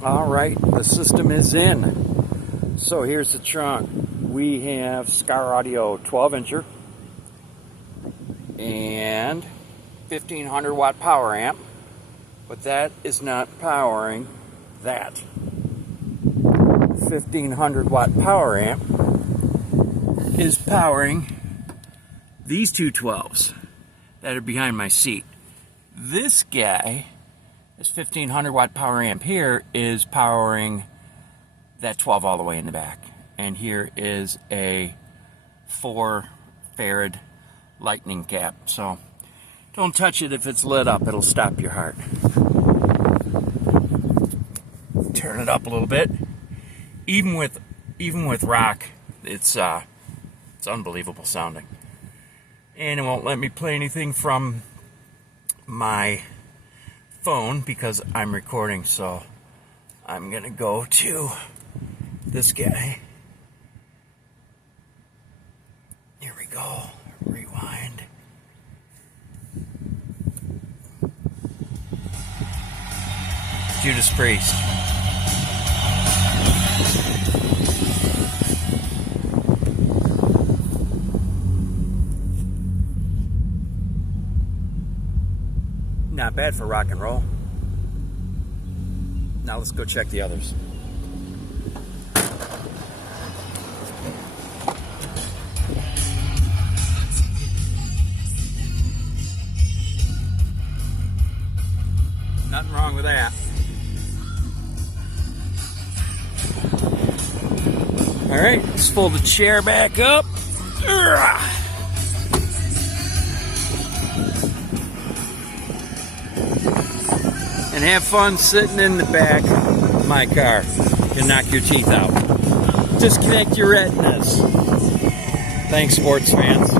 All right, the system is in. So here's the trunk. We have Scar Audio 12-incher and 1500 watt power amp, but that is not powering that. 1500 watt power amp is powering these two 12s that are behind my seat. This guy, this 1500 watt power amp here, is powering that 12 all the way in the back. And here is a 4 farad lightning cap. So don't touch it if it's lit up, it'll stop your heart. Turn it up a little bit. Even with rock, it's unbelievable sounding. And it won't let me play anything from my phone because I'm recording, so I'm gonna go to this guy. Here we go. Rewind. Judas Priest. Not bad for rock and roll. Now let's go check the others. Nothing wrong with that. All right, let's fold the chair back up. And have fun sitting in the back of my car. Can knock your teeth out. Disconnect your retinas. Thanks, sports fans.